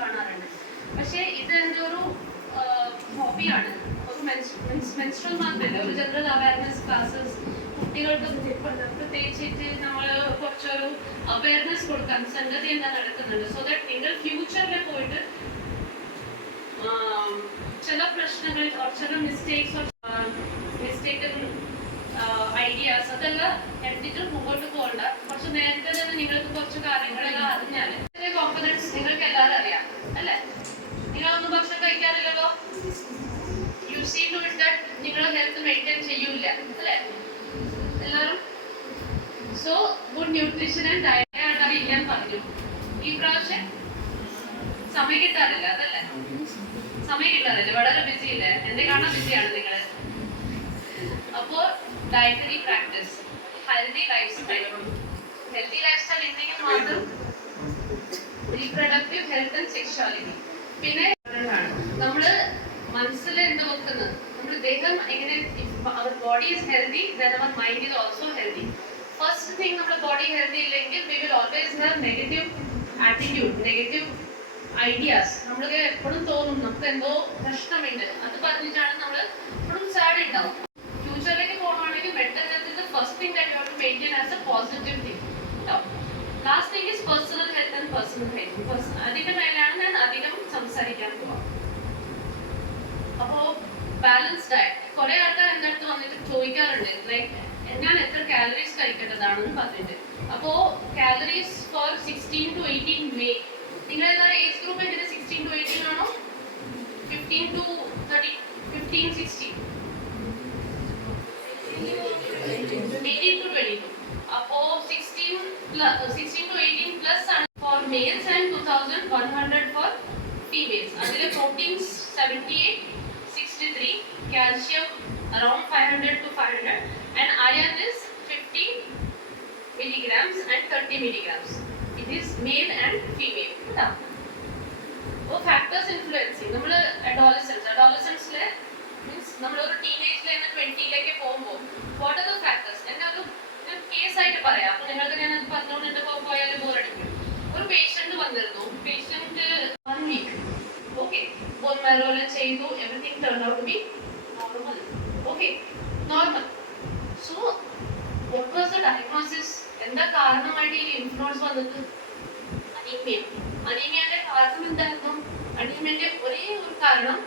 കാണാറുണ്ട്. പക്ഷേ ഇത് എന്റെ ഒരു ഹോബിയാണ്. ഒരു മെൻസ്ട്രൽ മാത്രമല്ല ഒരു ജനറൽ അവയർനെസ് ക്ലാസ്സസ് കുട്ടികൾക്ക് പ്ര- പ്രത്യേകിച്ചിട്ട് നമ്മൾ കുറച്ചൊരു അവയർനെസ് കൊടുക്കാൻ സംഗതി എന്താ നടക്കുന്നുണ്ട്. സോ ദാറ്റ് നിങ്ങൾ ഫ്യൂച്ചറിൽ പോയിട്ട് ചില പ്രശ്നങ്ങൾ കുറച്ചൊരു ചില മിസ്റ്റേക്സ് മിസ്റ്റേക്കൻ ഐഡിയാസ് അതെല്ലാം എടുത്തിട്ട് മുമ്പോട്ട് പോകണ്ട. കുറച്ച് നേരത്തെ തന്നെ നിങ്ങൾക്ക് കുറച്ച് കാര്യങ്ങളെല്ലാം അറിഞ്ഞാൽ കോമ്പനൻസ് നിങ്ങൾക്ക് എല്ലാവരും അറിയാം അല്ലേ? നിങ്ങളൊന്നും ഭക്ഷണം കഴിക്കാറില്ലല്ലോ? You see to it that health maintain ചെയ്യൂല അല്ലേ? എല്ലാവരും? So good nutrition and diet അറിയിക്കാൻ പറഞ്ഞു. ഈ പ്രാവശ്യം സമയം കിട്ടാറില്ല അതല്ലേ? സമയം കിട്ടാറില്ല വളരെ ബിസി ഇല്ലേ? എന്നെ കാണാൻ ബിസിയാണ് നിങ്ങളെ. Dietary practice healthy lifestyle healthy lifestyle ഉണ്ടെങ്കിൽ മാത്രം റീപ്രൊഡക്റ്റീവ് ഹെൽത്ത് ആൻഡ് സെക്ഷുവാലിറ്റി പിന്നെ ആണ് നമ്മൾ മനസ്സിൽ എന്ത് വെക്കുന്നത്? നമ്മുടെ ദേഹം എങ്ങനെ അവർ body is healthy then our mind is also healthy first thing നമ്മുടെ ബോഡി ഹെൽത്തി ഇല്ലെങ്കിൽ we will always have negative attitude negative ideas നമ്മൾക്ക് എപ്പോഴും തോന്നും നമുക്ക് എന്തോ പ്രശ്നമുണ്ട്. അത് പറഞ്ഞിട്ടാണ് നമ്മൾ എപ്പോഴും സാഡ് ഉണ്ടാവും health thing that you have to maintain as a positive thing. Last thing is personal health and personal health അതിന്റെ മേലാണ് ഞാൻ അധികം സംസാരിക്കാൻ പോവാം. അപ്പോ ബാലൻസ് ഡയറ്റ് കുറെ ആൾക്കാർ എന്റെ അടുത്ത് വന്നിട്ട് ചോദിക്കാറുണ്ട് ലൈക്ക് ഞാൻ എത്ര കാലറീസ് കഴിക്കേണ്ടതാണെന്ന് പറഞ്ഞിട്ട്. അപ്പോ calories for sixteen to eighteen may നിങ്ങൾ ഏതാ ഏജ് ഗ്രൂപ്പ് എങ്ങനെ സിക്സ്റ്റീൻ ടു എയ്റ്റീൻ ആണോ? Fifteen to thirty fifteen sixteen eighteen to twenty two അപ്പോ sixteen sixteen to eighteen plus ആണ് four males and two thousand one hundred four females അതിൽ proteins seventy eight sixty three calcium around five hundred to five hundred and iron is fifty milligrams and 30 milligrams. It is male and female. കേട്ടോ അപ്പോൾ factors influencing നമ്മൾ adolescence അഡോളസൻസിൽ means നമ്മളൊരു ടീനേജിൽ നിന്ന് ട്വന്റിയിലേക്ക് പോകുമ്പോൾ what are the factors എന്റെ ഒരു ഞാൻ കേസായിട്ട് പറയാം. അപ്പോൾ നിങ്ങൾക്ക് ഞാൻ അത് പറഞ്ഞുകൊണ്ടിട്ട് പോയാലും ബോറടിക്കും ഒരു പേഷ്യന്റ് വന്നിരുന്നു. പേഷ്യന്റ് വൺ വീക്ക് ബോൺ മാരോല ചെയ്തു. Everything turn out be normal okay normal so the diagnosis? എന്താ കാരണമായിട്ട് ഈ ഇൻഫ്ലുവൻസ് വന്നത്? അനീമിയ അനീമിയന്റെ കാരണം എന്തായിരുന്നു? അനീമിയന്റെ ഒരേ ഒരു കാരണം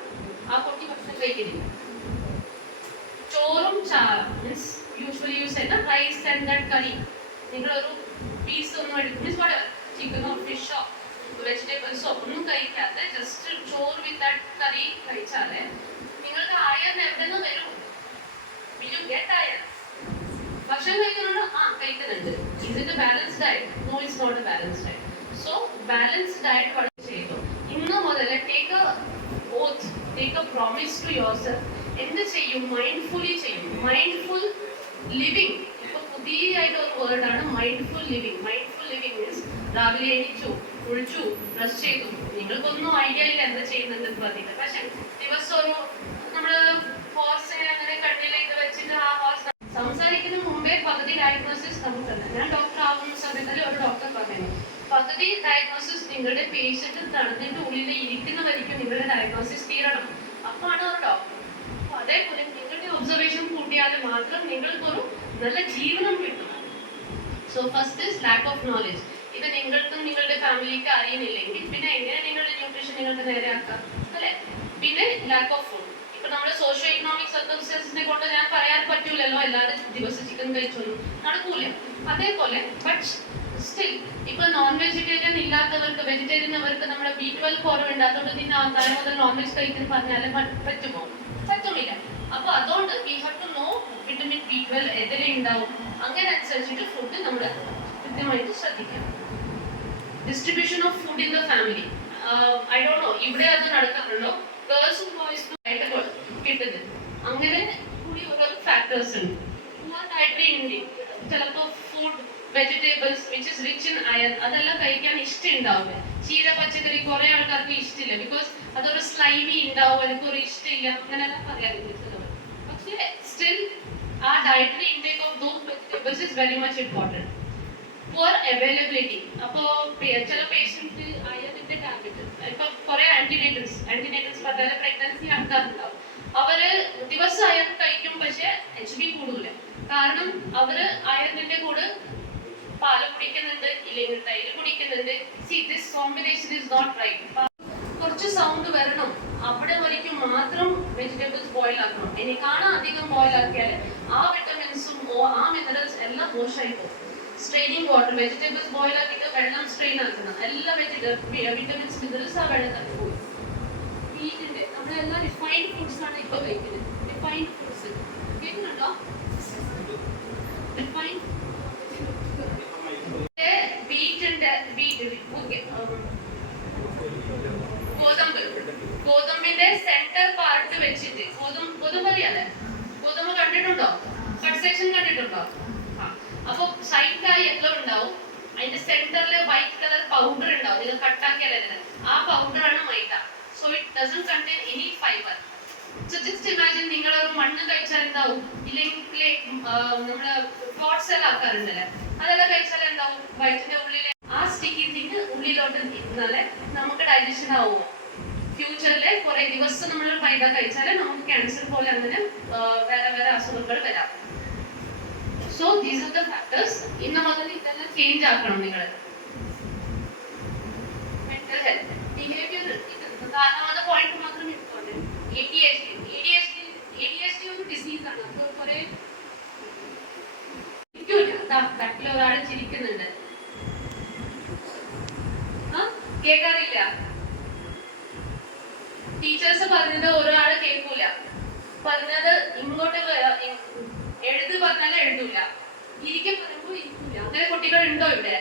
ആ കുട്ടി ഭക്ഷണം ചോറും ചാറും മീൻസ് യൂഷ്വലി യൂസ് ചെയ്യുന്ന റൈസ് ആൻഡ് ദാറ്റ് കറി നിങ്ങളൊരു പീസ് ഒന്നും എടുക്കും മീൻസ് വട ചിക്കനോ ഫിഷോ വെജിറ്റബിൾസോ ഒന്നും കഴിക്കാതെ ജസ്റ്റ് ചോറ് വിത്ത് ദാറ്റ് കറി കഴിച്ചാലേ നിങ്ങൾക്ക് ആയർ എവിടെ നിന്ന് വരും വിൽ ഗെറ്റ് ആയർ ഭക്ഷണം കഴിക്കുന്നുണ്ടോ ആ കഴിക്കുന്നുണ്ട്. ഇതിന്റെ balance diet no it's not a balance diet so balance diet വളരെ ചെയ്തു. ഇന്ന് മുതൽ take oath take a promise to your self എന്ത് ചെയ്യും? മൈൻഡ്ഫുള്ളി ചെയ്യും. മൈൻഡ്ഫുൾ ലിവിങ് ഇപ്പൊ പുതിയതായിട്ട് ഒരു വേർഡാണ് mindful living mindful living means രാവിലെ എണീച്ചു കുളിച്ചു ഡ്രസ് ചെയ്തു. നിങ്ങൾക്കൊന്നും ഐഡിയ ഇല്ല എന്താ ചെയ്യുന്നുണ്ടെന്ന് പറഞ്ഞില്ല പക്ഷെ ദിവസം ഒരു നമ്മൾ ഹോർസിനെ അങ്ങനെ കണ്ണിലേക്ക് വെച്ചിട്ട് ആ ഹോർസ് സംസാരിക്കുന്ന മുമ്പേ പകുതി ഡയഗ്നോസിസ് നമുക്കുണ്ട് ഞാൻ ഡോക്ടർ ആവുന്ന സമയത്ത് ഒരു ഡോക്ടർ പറഞ്ഞു പകുതി ഡയഗ്നോസിസ് നിങ്ങളുടെ പേഷ്യന്റ് തണുതിന്റെ ഉള്ളിൽ ഇരിക്കുന്നവരിക്കും നിങ്ങളുടെ ഡയഗ്നോസിസ് തീരണം. അപ്പാണ് ഒരു ഡോക്ടർ അപ്പൊ അതേപോലെ നിങ്ങളുടെ ഒബ്സർവേഷൻ കൂട്ടിയാൽ മാത്രം നിങ്ങൾക്കൊരു നല്ല ജീവനം കിട്ടും. So first is lack of knowledge ഇത് നിങ്ങൾക്കും നിങ്ങളുടെ ഫാമിലിക്ക് അറിയുന്നില്ലെങ്കിൽ പിന്നെ എങ്ങനെ നിങ്ങളുടെ ന്യൂട്രീഷൻ നിങ്ങൾക്ക് നേരെയാക്കാം അല്ലെ? പിന്നെ ലാക്ക് ഓഫ് ഫുഡ് ഇപ്പൊ നമ്മുടെ സോഷ്യോ ഇക്കണോമിക് സർക്കംസ്റ്റൻസിനെ കൊണ്ട് ഞാൻ പറയാൻ പറ്റൂലല്ലോ എല്ലാവരും ദിവസം ചിക്കൻ കഴിച്ചൊന്നും നടക്കൂല. അതേപോലെ ബട്ട് സ്റ്റിൽ ഇപ്പൊ നോൺ വെജിറ്റേറിയൻ ഇല്ലാത്തവർക്ക് വെജിറ്റേറിയൻ അവർക്ക് നമ്മുടെ ബി ട്വൽവ് കുറവുണ്ട് അതുകൊണ്ട് പിന്നെ തലേ മുതൽ നോൺ വെജ് കഴിക്കാൻ പറഞ്ഞാൽ പറ്റുമോ? പറ്റുമില്ല അപ്പൊ അതുകൊണ്ട് we have to know vitamin B twelve എതിരെ ഉണ്ടാവും. അങ്ങനെ അനുസരിച്ചിട്ട് ഫുഡ് നമ്മൾ കൃത്യമായിട്ട് ശ്രദ്ധിക്കണം. Distribution of food in the family I don't know ഇവിടെ അത് നടക്കാറുണ്ടോ? ഗേൾസും ബോയ്സും ആയിട്ട് കിട്ടുന്നത്. അങ്ങനെ കൂടി ഓരോ ഫാക്ടേഴ്സ് ഉണ്ട്. ഡയറ്ററി ഉണ്ട് ചിലപ്പോൾ food vegetables which is rich in iron അതെല്ലാം കഴിക്കാൻ ഇഷ്ടം ഉണ്ടാവില്ല ചീര പച്ചക്കറി കുറെ ആൾക്കാർക്ക് ഇഷ്ടമില്ല ബിക്കോസ് അതൊരു സ്ലൈമി ഉണ്ടാവും എനിക്ക് ഒരു ഇഷ്ടമില്ല അങ്ങനെല്ലാം പറയാറുണ്ട് പക്ഷേ സ്റ്റിൽ ആ dietary intake of those vegetables is very much important for availability അപ്പോൾ ചില പേഷ്യൻസ് അയറിന്റെ ടാബ്ലറ്റ് ഇപ്പൊ കുറെ ആന്റിനേറ്റൽസ് ആന്റിനേറ്റൽസ് പറഞ്ഞാൽ പ്രഗ്നൻസി ആൾക്കാരുണ്ടാവും. അവർ ദിവസം അയർ കഴിക്കും പക്ഷെ എച്ച് ബി കൂടൂല കാരണം അവർ അയറിന്റെ കൂടെ പാൽ കുടിക്കുന്നുണ്ട് ഇല്ലെങ്കിൽ തൈര് കുടിക്കുന്നുണ്ട്. See this combination is not right കുറച്ച് സൗണ്ട് വരണം. അവിടെ വരയ്ക്കും മാത്രം വെജിറ്റബിൾസ് ബോയിൽ ആക്കണം. ഇനി കാണാൻ അധികം ബോയിൽ ആക്കിയാൽ ആ വിറ്റമിൻസും ആ മിനറൽസ് എല്ലാം മോശമായി പോകും. സ്ട്രെയിനിങ് വാട്ടർ വെജിറ്റബിൾസ് ബോയിൽ ആക്കിയിട്ട് വെള്ളം സ്ട്രെയിൻ ആക്കണം. എല്ലാ വിറ്റമിൻസ് മിനറൽസ് ആ വെള്ളത്തിൽ പോയി മീറ്റിന്റെ നമ്മളെല്ലാം റിഫൈൻഡ് ഫുഡ്സ് ആണ് ഇപ്പൊ കഴിക്കുന്നത്. റിഫൈൻഡ് ഫുഡ്സ് കേൾക്കുന്നുണ്ടോ റിഫൈൻഡ് വീറ്റിന്റെ വീറ്റ് ഗോതമ്പ്. ഗോതമ്പിന്റെ സെന്റർ പാർട്ട് വെച്ചിട്ട് ഗോതമ്പ് ഗോതമ്പ് അറിയാതെ ഗോതമ്പ് കണ്ടിട്ടുണ്ടോ? കട്ട് സെക്ഷൻ കണ്ടിട്ടുണ്ടോ? അപ്പൊ സൈഡായി യെല്ലോ ഉണ്ടാവും. അതിന്റെ സെന്ററിൽ വൈറ്റ് കളർ പൗഡർ ഉണ്ടാവും. നിങ്ങൾ കട്ടാക്കിയാലേ ആ പൗഡർ ആണ് മൈദ. So it doesn't contain any fibre so just imagine നിങ്ങൾ ഒരു മണ്ണ് കഴിച്ചാൽ എന്താവും? ഇല്ലെങ്കിൽ നമ്മൾ ഫ്ലോട്ട്സ് എല്ലാം ആക്കാറുണ്ടല്ലേ? അതെല്ലാം കഴിച്ചാൽ എന്താവും? വയറ്റിന്റെ ഉള്ളിലെ ആ സ്റ്റിക്കി തിങ് ഉള്ളിലോട്ട് ഇരുന്നാലേ നമുക്ക് ഡൈജഷൻ ആവുമോ ഫ്യൂച്ചറിലെ കുറെ ദിവസം നമ്മൾ മൈദ കഴിച്ചാലേ നമുക്ക് ക്യാൻസർ പോലെ അങ്ങനെ വേറെ വേറെ അസുഖങ്ങൾ വരാം. So these are the factors ഇന്ന് മുതൽ ഇതെല്ലാം ചേഞ്ച് ആക്കണം നിങ്ങൾ മെന്റൽ ഒരാൾ ചിരിക്കുന്നുണ്ട്. കേൾക്കാറില്ല. ടീച്ചേഴ്സ് പറഞ്ഞത് ഒരാൾ കേൾക്കൂല. പറഞ്ഞത് ഇങ്ങോട്ട് എഴുതി പറഞ്ഞാലും എഴുതൂല. ഇരിക്കും പറയുമ്പോ ഇരിക്കൂല. അങ്ങനെ കുട്ടികൾ ഉണ്ടോ ഇവിടെ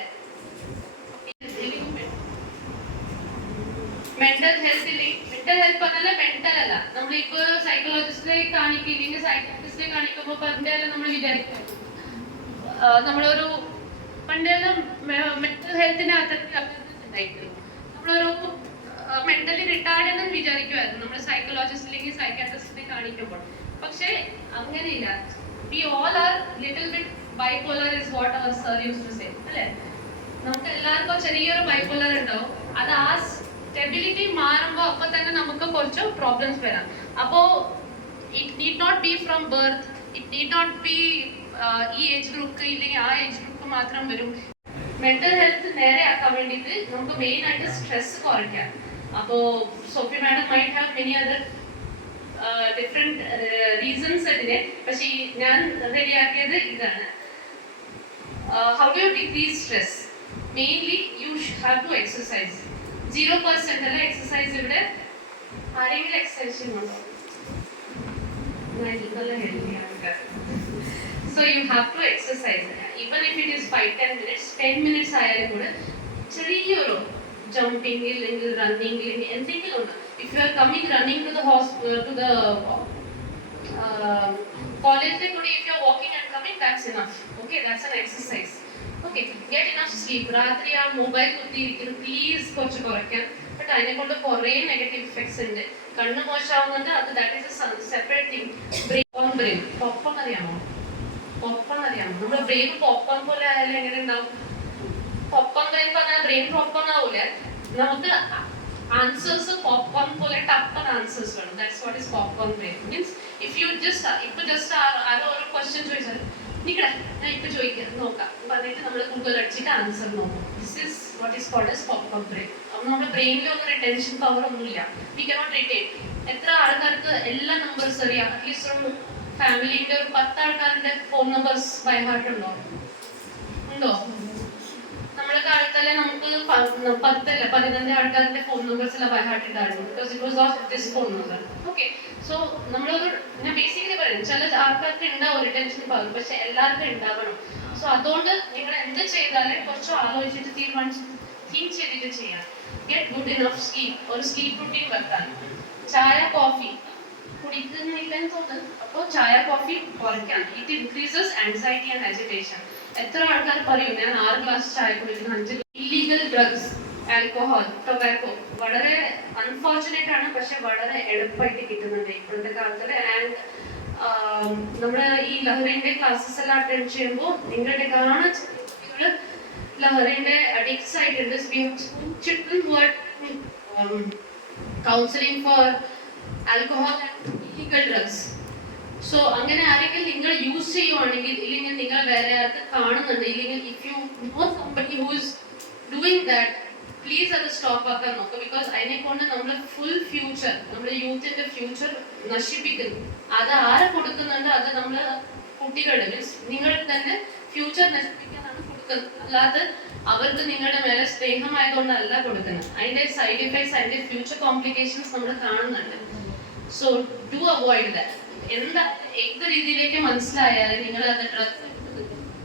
മെന്റൽ ഹെൽത്തിൽ മെന്റൽ ഹെൽത്ത് പറഞ്ഞാൽ മെന്റൽ അല്ല. നമ്മളിപ്പോ സൈക്കോളജിസ്റ്റിനെ കാണിക്കില്ലെങ്കിൽ സൈക്കോളജിസ്റ്റിനെ കാണിക്കുമ്പോൾ പറഞ്ഞാലും നമ്മൾ വിചാരിക്കും. നമ്മളൊരു പണ്ടെല്ലാം മെന്റൽ ഹെൽത്തിനെ അത്തരത്തിൽ ഉണ്ടായിട്ട് നമ്മളൊരു മെന്റലി റിട്ടയർഡ് എന്ന് വിചാരിക്കുമായിരുന്നു നമ്മൾ സൈക്കോളജിസ്റ്റ് അല്ലെങ്കിൽ സൈക്കാട്രിസ്റ്റിനെ കാണിക്കുമ്പോൾ. പക്ഷെ അങ്ങനെയില്ല. We all are little bit bipolar is what our sir use to say അല്ലേ? നമുക്ക് എല്ലാവർക്കും ചെറിയൊരു ബൈപോളർ ഉണ്ടാവും. അത് ആ സ്റ്റെബിലിറ്റി മാറുമ്പോൾ അപ്പൊ തന്നെ നമുക്ക് കുറച്ച് പ്രോബ്ലംസ് വരാം. അപ്പോ it need not be from birth it need not be ഈ ഏജ് ഗ്രൂപ്പ് ഇല്ലെങ്കിൽ ആ ഏജ് ഗ്രൂപ്പ് മാത്രം വരും. മെന്റൽ ഹെൽത്ത് നേരെയാക്കാൻ വേണ്ടിയിട്ട് നമുക്ക് മെയിൻ ആയിട്ട് സ്ട്രെസ് കുറയ്ക്കാം. അപ്പോ Sophie madam might have many other different reasons അതിന്. പക്ഷെ ഞാൻ റെഡിയാക്കിയത് ഇതാണ്. How do decrease stress mainly you have to exercise zero percent അല്ല എക്സസൈസ് ഇവിടെ ആരെങ്കിലും എക്സസൈസ് ചെയ്യുന്നുണ്ടോ? നല്ല ഹെൽത്തി ആൾക്കാർ so you have to exercise even if it is five ten minutes ten minutes ആയാലും കൂടെ ചെറിയൊരു ജമ്പിങ് ഇല്ലെങ്കിൽ റണ്ണിങ് ഇല്ലെങ്കിൽ എന്തെങ്കിലും ഉണ്ട് if you are coming running to the to the കോളേജിലെ കൂടി if you are walking and coming that's enough okay that's an exercise okay get enough sleep രാത്രി ആ മൊബൈൽ കുത്തിയിരിക്കുന്നു. പ്ലീസ് കുറച്ച് കുറയ്ക്കാം ബട്ട് അതിനെ കൊണ്ട് കുറേ നെഗറ്റീവ് ഇഫക്ട്സ് ഉണ്ട്. കണ്ണ് മോശമാവുന്നുണ്ട്. അത് that is separate thing brain on brain. ഒപ്പം അറിയാമോ? ബ്രെയിൻ പോലെ എങ്ങനെ ഉണ്ടാവും? നമുക്ക് പോലെ that's what means if you question ഞാൻ ചോദിക്കാം നമ്മൾ അടിച്ചിട്ട് ആൻസർ നോക്കും. ദിസ് വാട്ട് ഈസ് നമ്മുടെ ബ്രെയിനിൽ പവർ ഒന്നുമില്ല. വി കനോട്ട് എത്ര ആൾക്കാർക്ക് എല്ലാ നമ്പേഴ്സ് അറിയാം? അറ്റ്ലീസ്റ്റ് ഒരു ഫാമിലിന്റെ ഒരു പത്ത് ആൾക്കാരുടെ ഫോൺ നമ്പേഴ്സ് ഹാർട്ട് ഉണ്ടോ? ഉണ്ടോ നമ്മളെ കാലത്തല്ലേ നമുക്ക് പത്തല്ല പതിനഞ്ച് ആൾക്കാരുടെ ഫോൺ നമ്പേഴ്സ് എല്ലാം ബൈ ഹാർട്ട് ഉണ്ടായിരുന്നു ഓഫ് ഓക്കെ സോ നമ്മളൊരു ഞാൻ ബേസിക്കലി പറയുന്നത് ചില ആൾക്കാർക്ക് ഉണ്ടാവും ഒരു ടെൻഷൻ പവർ പക്ഷെ എല്ലാവർക്കും ഉണ്ടാവണം. സോ അതുകൊണ്ട് നിങ്ങൾ എന്ത് ചെയ്താലും കുറച്ച് ആലോചിച്ചിട്ട് തീരുമാനിച്ചിട്ട് തിങ്ക് ചെയ്തിട്ട് ചെയ്യാം. ഗെറ്റ് ഗുഡ് ഇനഫ് സ്ലീപ്പ് ഒരു സ്ലീപ്പ് റുട്ടീൻ വെക്കാൻ. ചായ കോഫി കുടിക്കുന്നില്ലെന്ന് തോന്നുന്നു. അപ്പോൾ ചായ കോഫി കുറയ്ക്കാം it increases anxiety and agitation എത്ര ആൾക്കാർ പറയും ഞാൻ ആറ് ഗ്ലാസ് ചായ കുടിക്കുന്നു അഞ്ച് ഇല്ലീഗൽ ഡ്രഗ്സ് ആൽക്കോഹോൾ ടൊബാക്കോ വളരെ അൺഫോർച്ചുനേറ്റ് ആണ് പക്ഷെ വളരെ എളുപ്പമായിട്ട് കിട്ടുന്നുണ്ട് ഇപ്പോഴത്തെ കാലത്തിൽ ആൻഡ് നമ്മുടെ ഈ ലഹരിന്റെ ക്ലാസ്സസ് എല്ലാം അറ്റൻഡ് ചെയ്യുമ്പോൾ നിങ്ങളുടെ കാണാൻ കുട്ടികൾ ലഹരിന്റെ അഡിക്ട്സ് ആയിട്ടുണ്ട്. Counselling for alcohol and illegal drugs so അങ്ങനെ ആരെങ്കിലും നിങ്ങൾ യൂസ് ചെയ്യുവാണെങ്കിൽ ഇല്ലെങ്കിൽ നിങ്ങൾ വേറെ ആൾക്ക് കാണുന്നുണ്ട് ഇല്ലെങ്കിൽ if you know company who is doing that please അത് സ്റ്റോപ്പ് ആക്കാൻ നോക്കുക ബിക്കോസ് അതിനെ കൊണ്ട് നമ്മുടെ ഫുൾ ഫ്യൂച്ചർ നമ്മുടെ യൂത്തിന്റെ ഫ്യൂച്ചർ നശിപ്പിക്കുന്നു. അത് ആരെ കൊടുക്കുന്നുണ്ട് അത് നമ്മൾ കുട്ടികളുടെ മീൻസ് നിങ്ങൾ തന്നെ ഫ്യൂച്ചർ നശിപ്പിക്കാനാണ് കൊടുക്കുന്നത്. അല്ലാതെ അവർക്ക് നിങ്ങളുടെ മേലെ സ്നേഹമായതുകൊണ്ടല്ല കൊടുക്കുന്നത്. അതിന്റെ സൈഡ് ഇഫക്ട്സ് അതിന്റെ ഫ്യൂച്ചർ കോംപ്ലിക്കേഷൻസ് നമ്മൾ കാണുന്നുണ്ട്. സോ ഡു അവോയ്ഡ് ദാറ്റ് എന്താ ഏത് രീതിയിലേക്ക് മനസ്സിലായാലും നിങ്ങൾ അത് ഡ്രസ്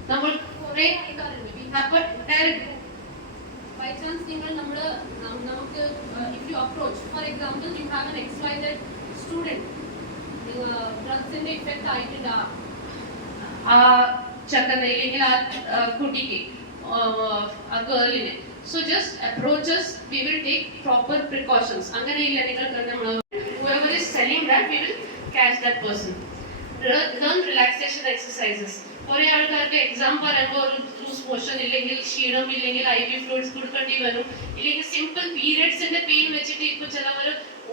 നമ്മൾ കുറെ ബൈ ചാൻസ് നിങ്ങൾ നമ്മൾ നമുക്ക് if you approach for example you have an exploited student ഡ്രഗ്സിന്റെ effect ആയിട്ടുണ്ട്? ആ- ചക്കന് ഇല്ലെങ്കിൽ ആ കുട്ടിക്ക് ആ ഗേളിന് so just approaches we will take proper precautions അങ്ങനെയില്ല നിങ്ങൾ നമ്മൾ whoever is selling that we will catch that person. Learn relaxation exercises. കുറെ ആൾക്കാർക്ക് എക്സാം പറയുമ്പോൾ ഒരു ലൂസ് മോഷൻ ഇല്ലെങ്കിൽ ക്ഷീണം ഇല്ലെങ്കിൽ ഐ വി ഫ്ലൂയിഡ്സ് കൊടുക്കേണ്ടി വരും ഇല്ലെങ്കിൽ സിമ്പിൾ പീരിയഡ്സിന്റെ പെയിൻ വെച്ചിട്ട് ഇപ്പൊ ചിലവർ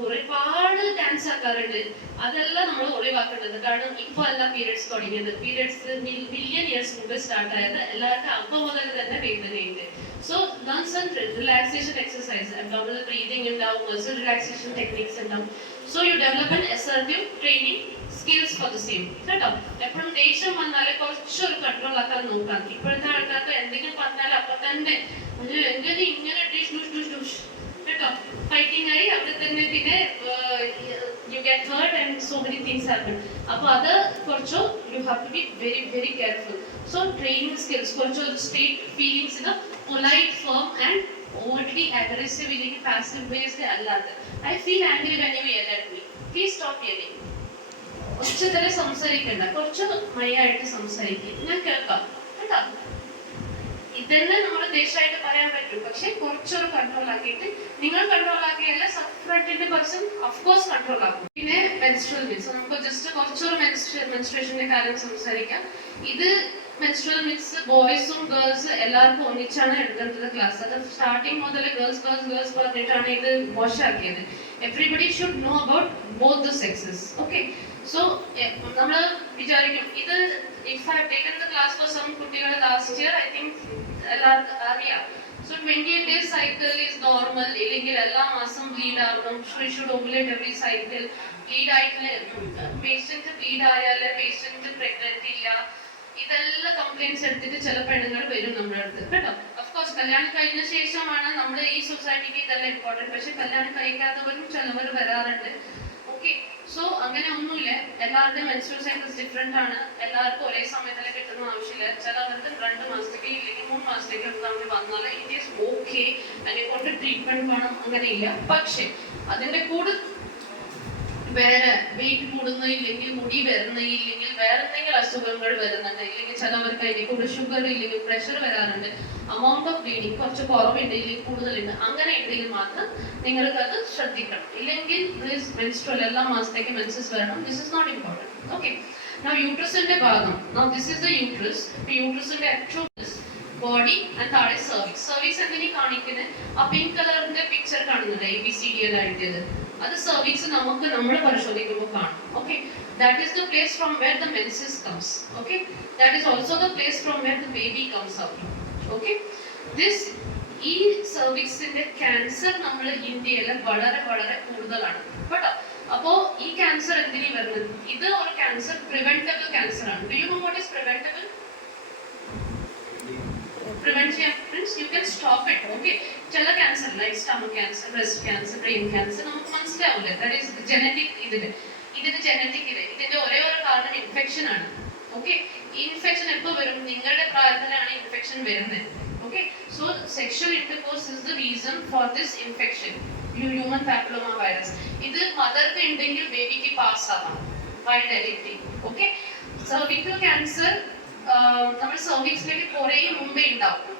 ഒരുപാട് ഡാൻസ് ആക്കാറുണ്ട്. അതെല്ലാം നമ്മൾ ഒഴിവാക്കേണ്ടത്. കാരണം ഇപ്പൊ അല്ല പീരിയഡ്സ് തുടങ്ങിയത്. പീരിയഡ്സ് മില്യൺ ഇയേഴ്സ് മുമ്പ് സ്റ്റാർട്ട് ആയത് എല്ലാവർക്കും അപ്പൊ മുതൽ തന്നെ വേദനയുണ്ട് so lungs and relaxation exercise breathing ഉണ്ടാവും മസിൽ റിലാക്സേഷൻ ടെക്നിക്സ് ഉണ്ടാവും. So you develop an assertive training skills for the same കേട്ടോ? എപ്പോഴും ദേഷ്യം വന്നാൽ കുറച്ചൊരു കൺട്രോൾ ആക്കാൻ നോക്കാം. ഇപ്പോഴത്തെ ആൾക്കാർക്ക് എന്തെങ്കിലും പറഞ്ഞാൽ അപ്പൊ തന്നെ "അയ്യോ, എങ്ങനെ ഇങ്ങനെ കേട്ടോ. ഫൈറ്റിംഗ് ആയി അവിടെ തന്നെ പിന്നെ you get hurt and so many things happen അപ്പൊ അത് കുറച്ച് you have to be very very careful so training skills കുറച്ച് state ഫീലിംഗ്സിന് polite firm and already aggressive ഇല്ലെങ്കിൽ പാസീവ് ബേസ്ഡ് അല്ലാതെ I feel angry when you yell at me please stop yelling ഉച്ചതല സംസാരിക്കണ്ട. കുറച്ച് മയ്യായിട്ട് സംസാരിക്കുക ഞാൻ കേൾക്കാം. കേട്ടോ? ഇതന്നെ നമ്മൾ ദേശമായിട്ട് പറയാൻ പറ്റും. പക്ഷെ കുറച്ചൊരു കൺട്രോൾ ആക്കിയിട്ട് നിങ്ങൾ കൺട്രോൾ ആക്കിയല്ല സഫ്രണ്ടിന്റെ പേഴ്സൺ കോഴ്സ് കൺട്രോൾ ആക്കും. പിന്നെ മെൻസ്ട്രൽ മിക്സ് നമുക്ക് ജസ്റ്റ് കുറച്ചൊരു മെൻസ്ട്രേഷന്റെ കാര്യം സംസാരിക്കാം. ഇത് മെൻസ്ട്രൽ മിക്സ് ബോയ്സും ഗേൾസ് എല്ലാവർക്കും ഒന്നിച്ചാണ് എടുക്കേണ്ടത് ക്ലാസ് അത് സ്റ്റാർട്ടിങ് മുതൽ ഗേൾസ് ഗേൾസ് ഗേൾസ് പറഞ്ഞിട്ടാണ് ഇത് മോശമാക്കിയത് everybody should know about both the sexes okay so നമ്മൾ വിചാരിക്കും ഇത് if I taken the class for some കുട്ടികൾ ലാസ്റ്റ് ഇയർ ഐ തിങ്ക് എല്ലാവർക്കും അറിയാം. So twenty eight days cycle is normal ഇല്ലെങ്കിൽ എല്ലാ മാസം ബ്ലീഡ് ആവണം. Should ovulate every cycle bleed ആയിട്ടില്ല. പേഷ്യന്റ് ബ്ലീഡ് ആയാൽ പേഷ്യന്റ് പ്രഗ്നന്റ് ഇല്ല. ഇതെല്ലാം കംപ്ലൈൻസ് എടുത്തിട്ട് ചില പെണ്ണുങ്ങൾ വരും നമ്മുടെ അടുത്ത്. കേട്ടോ? അഫ്കോഴ്സ് കല്യാണം കഴിഞ്ഞ ശേഷമാണ് നമ്മുടെ ഈ സൊസൈറ്റിക്ക് ഇതെല്ലാം ഇമ്പോർട്ടന്റ് പക്ഷെ കല്യാണം കഴിക്കാത്തവരും ചിലവർ വരാറുണ്ട്. സോ അങ്ങനെ ഒന്നുമില്ല. എല്ലാവരുടെയും മെൻസ്ട്രൽ സൈക്കിൾസ് ഡിഫറെന്റ് ആണ്. എല്ലാവർക്കും ഒരേ സമയത്തല്ല കിട്ടുന്ന ആവശ്യമില്ല. ചിലവർക്ക് രണ്ട് മാസത്തേക്ക് ഇല്ലെങ്കിൽ മൂന്ന് മാസത്തേക്ക് തമ്മിൽ വന്നാൽ ഇറ്റ് ഈസ് ഓക്കെ അതിനെ കൊണ്ട് ട്രീറ്റ്മെന്റ് വേണം അങ്ങനെയില്ല. പക്ഷെ അതിന്റെ കൂടെ വേറെ വെയിറ്റ് കൂടുന്നില്ലെങ്കിൽ മുടി വരുന്നില്ലെങ്കിൽ വേറെ എന്തെങ്കിലും അസുഖങ്ങൾ വരുന്നുണ്ട് ഇല്ലെങ്കിൽ ചിലവർക്ക് അതിന് കൂടുതൽ ഷുഗർ ഇല്ലെങ്കിൽ പ്രഷർ വരാറുണ്ട് അമൗണ്ട് ഓഫ് ബ്ലീഡിങ് കുറച്ച് കുറവുണ്ട് ഇല്ലെങ്കിൽ കൂടുതലുണ്ട് അങ്ങനെ ഉണ്ടെങ്കിൽ മാത്രം നിങ്ങൾക്ക് അത് ശ്രദ്ധിക്കണം. ഇല്ലെങ്കിൽ എല്ലാ മാസത്തേക്ക് മെൻസസ് വരണം. This is not important okay യൂട്രസിന്റെ ഭാഗം. This is the uterus. യൂട്രസിന്റെ ഏറ്റവും ബോഡി ആൻഡ് താഴെ സർവീസ് സർവീസ് എങ്ങനെ കാണിക്കുന്നത് ആ പിങ്ക് കളറിന്റെ പിക്ചർ കാണുന്നുണ്ട് എ ബി സി ഡി എല്ലാം എഴുതിയത് അത് സർവീസ് നമുക്ക് നമ്മൾ പരിശോധിക്കുമ്പോൾ കാണും. Okay that is the place from where the menses comes okay that is also the place from where the baby comes out okay this ഈ സർവീസിന്റെ ക്യാൻസർ നമ്മൾ ഇന്ത്യയിൽ വളരെ വളരെ കൂടുതലാണ്. കേട്ടോ? അപ്പോ ഈ ക്യാൻസർ എന്തിനീ വരുന്നത്? ഇത് ഒരു ക്യാൻസർ പ്രിവെന്റബിൾ ക്യാൻസർ ആണ്. Do you know what is preventable you can stop it okay ചില cancer like stomach cancer breast cancer brain cancer നമുക്ക് മനസ്സിലാവില്ല ദാറ്റ് ഈസ് ജനറ്റിക് ഇതിന് ഇതിന് ജനറ്റിക് ഇത്. ഇതിന്റെ ഒരേ ഒരു കാരണം ഇൻഫെക്ഷൻ ആണ്. ഓക്കെ ഇൻഫെക്ഷൻ എപ്പോൾ വരും? നിങ്ങളുടെ പ്രായത്തിലാണ് ഇൻഫെക്ഷൻ വരുന്നത്. Okay so sexual intercourse is the reason for this infection human papilloma virus ഇത് മദർക്ക് ഉണ്ടെങ്കിൽ ബേബിക്ക് പാസ് ആവാം. By delivery okay cervical cancer നമ്മൾ സർവീക്സിലേക്ക് കുറേ മുമ്പേ ഉണ്ടാവും.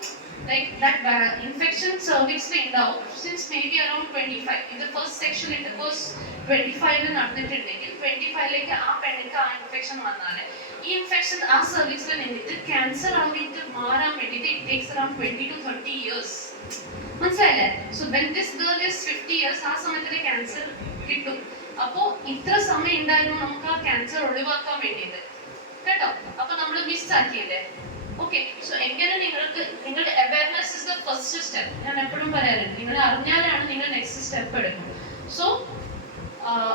ലൈക്ക് ദാറ്റ് ഇൻഫെക്ഷൻ സർവീക്സിൽ ഉണ്ടാവും since may be around twenty five ഇത് ഫസ്റ്റ് സെക്ഷൻ ഇന്റർകോഴ്സ് ട്വന്റി ഫൈവിൽ നടന്നിട്ടുണ്ടെങ്കിൽ ട്വന്റി ഫൈവിലേക്ക് ആ പെണ്ണിക്ക് ആ ഇൻഫെക്ഷൻ വന്നാൽ ഈ ഇൻഫെക്ഷൻ ആ സർവീസിൽ നിന്നിട്ട് ക്യാൻസർ ആയിട്ട് മാറാൻ വേണ്ടിയിട്ട് it takes around twenty to thirty years മനസ്സിലായില്ലേ? So when this girl is fifty years ആ സമയത്തിൽ ക്യാൻസർ കിട്ടും. അപ്പോൾ ഇത്ര സമയം ഉണ്ടായിരുന്നു നമുക്ക് ആ ക്യാൻസർ ഒഴിവാക്കാൻ വേണ്ടിയിട്ട്. കേട്ടോ? അപ്പൊ നമ്മൾ മിസ് ആക്കിയല്ലേ? ഓക്കെ സോ എങ്ങനെ നിങ്ങൾക്ക് നിങ്ങളുടെ awareness is the first step ഞാൻ എപ്പോഴും പറയാറുണ്ട് നിങ്ങൾ അറിഞ്ഞാലാണ് നിങ്ങൾ നെക്സ്റ്റ് സ്റ്റെപ്പ് എടുക്കുന്നത്. സോ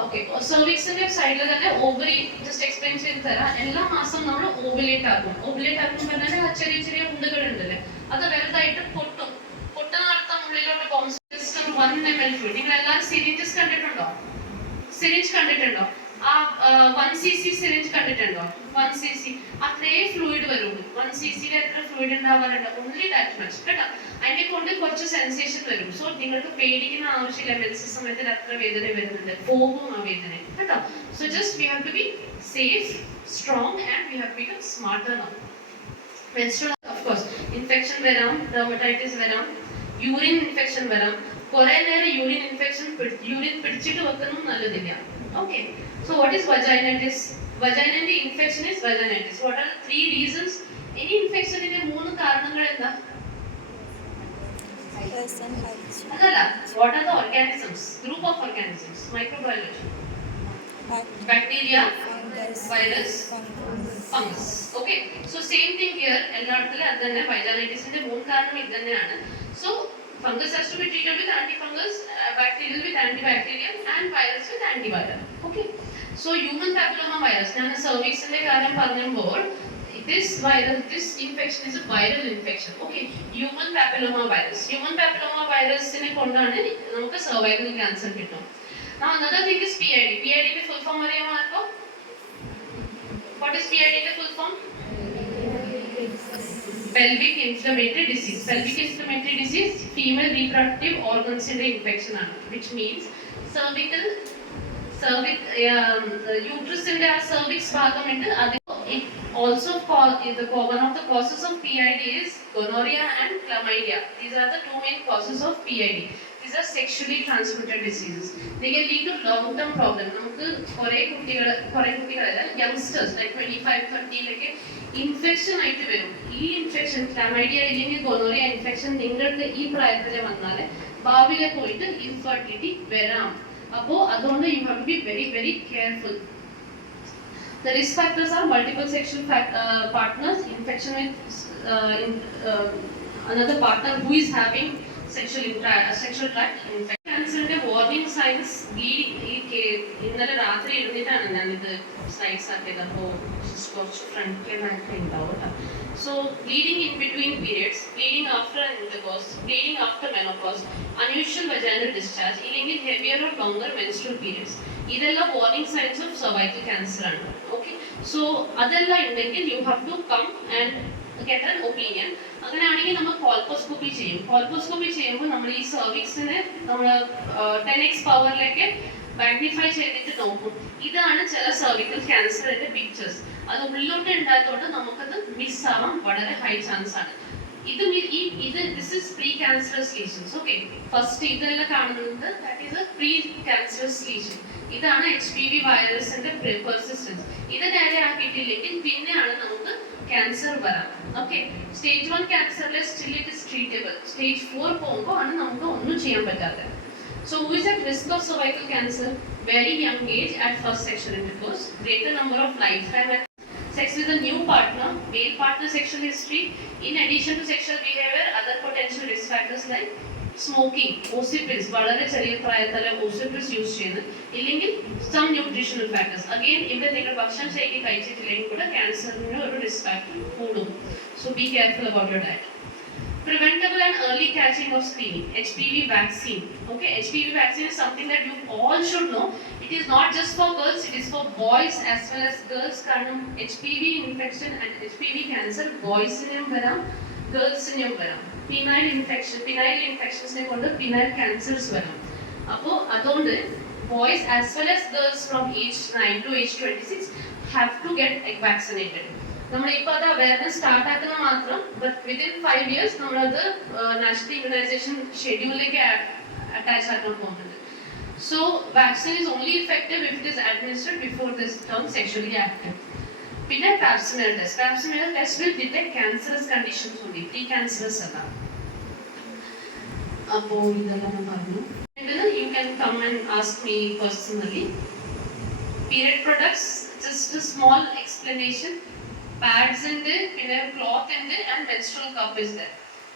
ഓക്കെ സെർവിക്സിന്റെ സൈഡിൽ തന്നെ ഓവറി ജസ്റ്റ് എക്സ്പ്ലെയിൻ ചെയ്ത് തരാം. എല്ലാ മാസം നമ്മൾ ഓവുലേറ്റ് ആക്കും. ഓവുലേറ്റ് ആക്കുമ്പോൾ തന്നെ ചെറിയ ചെറിയ ഉണ്ടുകൾ ഉണ്ടല്ലേ അത് വലുതായിട്ട് പൊട്ടും. പൊട്ടുന്ന നടത്താൻ ഉള്ളിലോട്ട് പോകും just one M L fluid നിങ്ങൾ എല്ലാവരും സിരിഞ്ചസ് കണ്ടിട്ടുണ്ടോ? സിരിഞ്ച് കണ്ടിട്ടുണ്ടോ? ആ വൺ സി സി സിരിഞ്ച് കണ്ടിട്ടുണ്ടോ? വൺ സി സി അത്രേ ഫ്ലൂയിഡ് വരുള്ളൂ വൺ സി സിയിൽ എത്ര ഫ്ലൂയിഡ് ഉണ്ടാവാറുണ്ട്? ഓൺലി ദാറ്റ് മച്ച് കേട്ടോ. അതിനെ കൊണ്ട് കുറച്ച് സെൻസേഷൻ വരും. സോ നിങ്ങൾക്ക് പേടിക്കുന്ന ആവശ്യമില്ല. മെൻസസ് സമയത്തിൽ അത്ര വേദന വരുന്നുണ്ട്. പോകും ആ വേദന. കേട്ടോ? So just we have to be safe strong and we have become smarter now menstrual of course infection വരാം ഡെർമറ്റൈറ്റിസ് വരാം. യൂറിൻ ഇൻഫെക്ഷൻ വരാം. കുറെ നേരം യൂറിൻ ഇൻഫെക്ഷൻ യൂറിൻ പിടിച്ചിട്ട് വെക്കുന്നു നല്ലതില്ല. Okay so what is vaginitis വജൈനന്റെ infection is vaginitis what are three reasons ഇനി ഇൻഫെക്ഷനിന്റെ മൂന്ന് കാരണങ്ങൾ എന്താ? അതല്ല what are the organisms group of organisms microbiology bacteria virus fungus okay so same thing here എല്ലായിടത്തിലും അത് തന്നെ. വൈജാനൈറ്റിസിന്റെ മൂന്ന് കാരണം ഇത് തന്നെയാണ്. So to be treated with antifungus, uh, bacterial with bacterial and virus with antiviral. Okay. So, human papilloma virus, ഞാൻ സർവീസിന്റെ കാര്യം പറഞ്ഞപ്പോൾ this virus this infection is a viral infection okay human papilloma virus human papilloma virus നെ കൊണ്ടാണ് നമുക്ക് cervical cancer now another thing is PID PID the full form what is PID the full form pelvic inflammatory disease pelvic inflammatory disease female reproductive organs infection ആണ് which means cervical cervix um, uterus ന്റെ ആ cervix ഭാഗമുണ്ട് it also the one of the causes of PID is gonorrhea and chlamydia these are the two main causes of PID these are sexually transmitted diseases they can lead to long term problem നമുക്ക് കുറേ കുട്ടികൾ കുറേ കുട്ടികളല്ല youngsters like twenty five തേർട്ടിയിലൊക്കെ infection ആയിട്ട് വരും ഈ infection chlamydia അല്ലെങ്കിൽ ഗൊനോറിയ ഇൻഫെക്ഷൻ നിങ്ങൾക്ക് ഈ പ്രായത്തിൽ വന്നാൽ ഭാവിയിൽ പോയിട്ട് ഇൻഫെർട്ടിലിറ്റി വരാം അപ്പോ അതുകൊണ്ട് you have to be very very careful The risk factors are multiple sexual fac- uh, partners, infection with uh, in, uh, another partner who is having sexual sexual tract infection. ക്യാൻസറിന്റെ warning signs ഈ ഇന്നലെ രാത്രി ഇരുന്നിട്ടാണ് ഞാൻ ഇത് slides ആക്കിയത്. അപ്പോൾ കുറച്ച് ഫ്രണ്ടിലായിട്ട് ഉണ്ടാവും കേട്ടോ. So bleeding in between periods bleeding after intercourse bleeding after menopause unusual vaginal discharge ഇല്ലെങ്കിൽ heavier or longer menstrual periods ഇതെല്ലാം warning signs of cervical cancer ആണ്. ഓക്കെ സോ അതെല്ലാം ഉണ്ടെങ്കിൽ you have to come and get an opinion അങ്ങനെയാണെങ്കിൽ നമ്മൾ colposcopy ചെയ്യും. Colposcopy ചെയ്യുമ്പോൾ നമ്മൾ ഈ സെർവിക്സിനെ നമ്മൾ ടെൻ എക്സ് പവറിലേക്ക് മാഗ്നിഫൈ ചെയ്തിട്ട് നോക്കും. ഇതാണ് ചില സർവിക്കൽ ക്യാൻസറിന്റെ പിക്ചേഴ്സ് അത് ഉള്ളിലോട്ട് ഉണ്ടായതുകൊണ്ട് നമുക്കത് മിസ് ആവാൻ വളരെ ഹൈ ചാൻസ് ആണ്. ഇത് ഈ ഇത് this is pre cancerous lesions okay first ഇതെല്ലാം കാണുന്നത് that is pre cancerous lesion ഇതാണ് എച്ച് പി വി വൈറസിന്റെ പെർസിസ്റ്റൻസ് ഇത് നേരെ ആക്കിയിട്ടില്ലെങ്കിൽ പിന്നെയാണ് നമുക്ക് ക്യാൻസർ വരാം okay stage one ക്യാൻസറിലെ still it is treatable stage four പോകുമ്പോൾ ആണ് നമുക്ക് ഒന്നും ചെയ്യാൻ പറ്റാത്തത് So who is at risk of cervical cancer? Very young age at first sexual intercourse, greater number of lifetime at sex with a new partner, male partner sexual history, in addition to sexual behavior, other potential risk factors like smoking, ഓസിപ്പിൽസ് വളരെ ചെറിയ പ്രായത്തിലെ ഓസിപ്പിൽസ് use ചെയ്യുന്നത് ഇല്ലെങ്കിൽ some nutritional factors again ഇവിടെ നിങ്ങൾ ഭക്ഷണ ശൈലി കഴിച്ചിട്ടില്ലെങ്കിൽ കൂടെ ക്യാൻസറിന് ഒരു റിസ്ക് ഫാക്ടർ കൂടും so be careful about your diet preventable and early catching of screening hpv vaccine okay hpv vaccine is something that you all should know it is not just for girls it is for boys as well as girls കാരണം hpv infection and hpv cancer boys ബോയ്സിനും വരാം ഗേൾസിനും വരാം penile infection penile ഇൻഫെക്ഷൻസിനെ കൊണ്ട് penile cancers വരാം അപ്പോൾ അതുകൊണ്ട് boys as well as girls from age nine to age twenty six have to get vaccinated നമ്മളിപ്പോൾ അത് അവയർനെസ് സ്റ്റാർട്ട് ആക്കുന്ന മാത്രം ബട്ട് വിതിൻ ഫൈവ് ഇയേഴ്സ് നമ്മളത് നാഷണൽ ഇമ്മ്യൂണൈസേഷൻ ഷെഡ്യൂളിലേക്ക് അറ്റാച്ച് ആക്കാൻ പോകുന്നുണ്ട്. So vaccine is only effective if it is administered before this term sexually active പിന്നെ pap smear test pap smear test will detect cancerous conditions ഉണ്ട് pre cancerous അല്ല അപ്പോൾ ഇതെല്ലാം ഞാൻ പറഞ്ഞു. You can come and ask me personally period products just small explanation pads ഉണ്ട് പിന്നെ cloth ഉണ്ട് and menstrual cup is there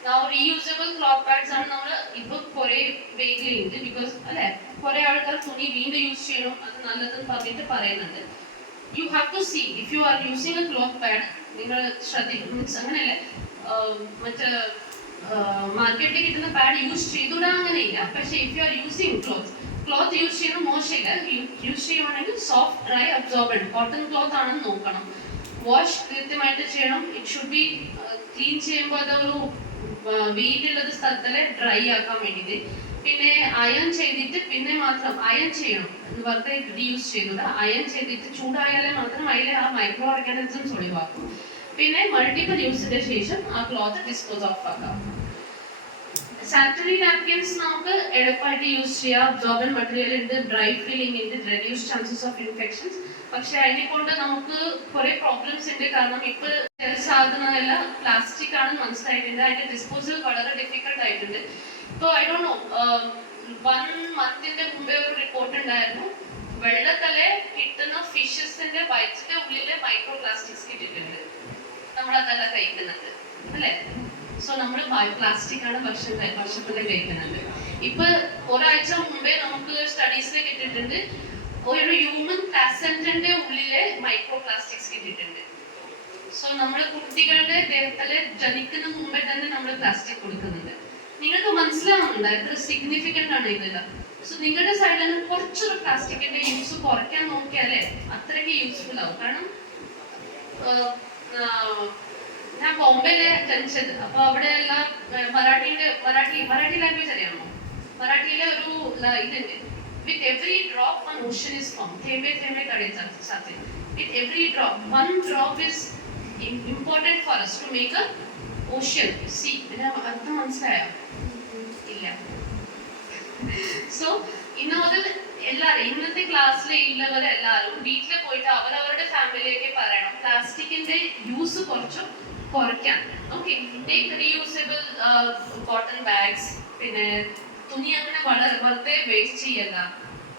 now reusable cloth pads ആണ് നമ്മൾ ഇപ്പൊ കുറെ വേഗിലുണ്ട് ബിക്കോസ് അല്ലെ? കുറെ ആൾക്കാർ തുണി വീണ്ടും യൂസ് ചെയ്യണം. അത് നല്ലതെന്ന് പറഞ്ഞിട്ട് പറയുന്നുണ്ട്. You have to see if you are using a cloth pad നിങ്ങൾ ശ്രദ്ധിക്കും. മീൻസ് അങ്ങനെയല്ലേ? മറ്റേ മാർക്കറ്റിൽ കിട്ടുന്ന പാഡ് യൂസ് ചെയ്തുകൂടാ അങ്ങനെയില്ല. പക്ഷെ if you are using cloth cloth use ചെയ്യുന്നത് മോശമില്ല. യൂസ് ചെയ്യുവാണെങ്കിൽ soft dry absorbed cotton cloth ആണെന്ന് നോക്കണം. വാഷ് കൃത്യമായിട്ട് ചെയ്യണം. ഇറ്റ് ഷുഡ് ബി ക്ലീൻ ചെയ്യുമ്പോൾ അതൊരു വെയിലുള്ളത് സ്ഥലത്തിലെ ഡ്രൈ ആക്കാൻ വേണ്ടിയിട്ട്. പിന്നെ അയൺ ചെയ്തിട്ട് പിന്നെ മാത്രം അയൺ ചെയ്യണം. വെറുതെ റീയൂസ് ചെയ്യുന്നത്. അയൺ ചെയ്തിട്ട് ചൂടായാലേ മാത്രം അതിലെ ആ മൈക്രോ ഓർഗാനിസംസ് ഒഴിവാക്കും. പിന്നെ മൾട്ടിപ്പിൾ യൂസിന്റെ ശേഷം ആ ക്ലോത്ത് ഡിസ്പോസ് ഓഫ് ആക്കാം. സാനിറ്ററി നാപ്കിൻസ് നമുക്ക് എളുപ്പമായിട്ട് യൂസ് ചെയ്യാം. അബ്സോർബൻ മെറ്റീരിയൽ ഉണ്ട് ഡ്രൈ ഫീലിംഗ് ഉണ്ട് റെഡ്യൂസ് ചാൻസസ് ഓഫ് ഇൻഫെക്ഷൻസ് പക്ഷെ അതിനെ കൊണ്ട് നമുക്ക് കുറെ പ്രോബ്ലംസ് ഉണ്ട്. കാരണം ഇപ്പൊ സാധനമെല്ലാം പ്ലാസ്റ്റിക് ആണ് മനസ്സിലായിട്ടുണ്ട്. അതിന്റെ ഡിസ്പോസൽ വളരെ ഡിഫിക്കൽട്ട് ആയിട്ടുണ്ട്. ഇപ്പൊ ഐ ഡോ നോ വൺ മന്തിന്റെ മുമ്പേ ഒരു റിപ്പോർട്ട് ഉണ്ടായിരുന്നു. വെള്ളത്തിലെ കിട്ടുന്ന ഫിഷസിന്റെ വയറ്റിന്റെ ഉള്ളിലെ മൈക്രോ പ്ലാസ്റ്റിക്സ് കിട്ടിയിട്ടുണ്ട്. നമ്മൾ അതല്ല കഴിക്കുന്നത്. അല്ലേ? സോ നമ്മൾ പ്ലാസ്റ്റിക് ആണ് ഭക്ഷണം ഭക്ഷണത്തിൽ കഴിക്കുന്നത്. ഇപ്പൊ ഒരാഴ്ച മുമ്പേ നമുക്ക് സ്റ്റഡീസിൽ കിട്ടിയിട്ടുണ്ട്. ഒരു ഹ്യൂമൻ പ്ലാസന്റിന്റെ ഉള്ളിലെ മൈക്രോ പ്ലാസ്റ്റിക്സ് കിട്ടിയിട്ടുണ്ട്. സോ നമ്മുടെ കുട്ടികളുടെ ദേഹത്തിൽ ജനിക്കുന്ന മുമ്പേ തന്നെ നമ്മൾ പ്ലാസ്റ്റിക് കൊടുക്കുന്നുണ്ട്. നിങ്ങൾക്ക് മനസ്സിലാവുന്നുണ്ട്? എത്ര സിഗ്നിഫിക്കന്റ് ആണ് ഇതെല്ലാം സോ നിങ്ങളുടെ സൈഡിൽ നിന്ന് കുറച്ചൊരു പ്ലാസ്റ്റിക്കിന്റെ യൂസ് കുറയ്ക്കാൻ നോക്കിയാലേ അത്രയ്ക്ക് യൂസ്ഫുൾ ആവും. കാരണം ഞാൻ ബോംബെയിലെ ജനിച്ചത്. അപ്പൊ അവിടെ എല്ലാം മറാഠിയുടെ മറാഠി മറാഠി ലാംഗ്വേജ് അറിയാമോ? മറാഠിയിലെ ഒരു ഇതുണ്ട്. വിത്ത് every drop an ocean is formed. Theme theme കടേ സാധ്യത With every drop, one drop is important for us to make a ocean. See ഇതിന് അർത്ഥം മനസ്സിലായോ? ഇല്ല. സോ ഇന്ന് മുതൽ എല്ലാവരും ഇന്നത്തെ ക്ലാസ്സിൽ ഉള്ളവർ എല്ലാവരും വീട്ടിൽ പോയിട്ട് അവരവരുടെ ഫാമിലിയൊക്കെ പറയണം. പ്ലാസ്റ്റിക്കിന്റെ യൂസ് കുറച്ചും കുറയ്ക്കാൻ. Okay take reusable cotton bags പിന്നെ തുണി അങ്ങനെ വളരെ വെറുതെ വേസ്റ്റ് ചെയ്യണ്ട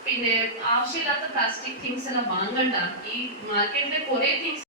പിന്നെ ആവശ്യമില്ലാത്ത പ്ലാസ്റ്റിക് തിങ്സ് എല്ലാം വാങ്ങണ്ട. ഈ മാർക്കറ്റിലെ കുറെ തിങ്സ്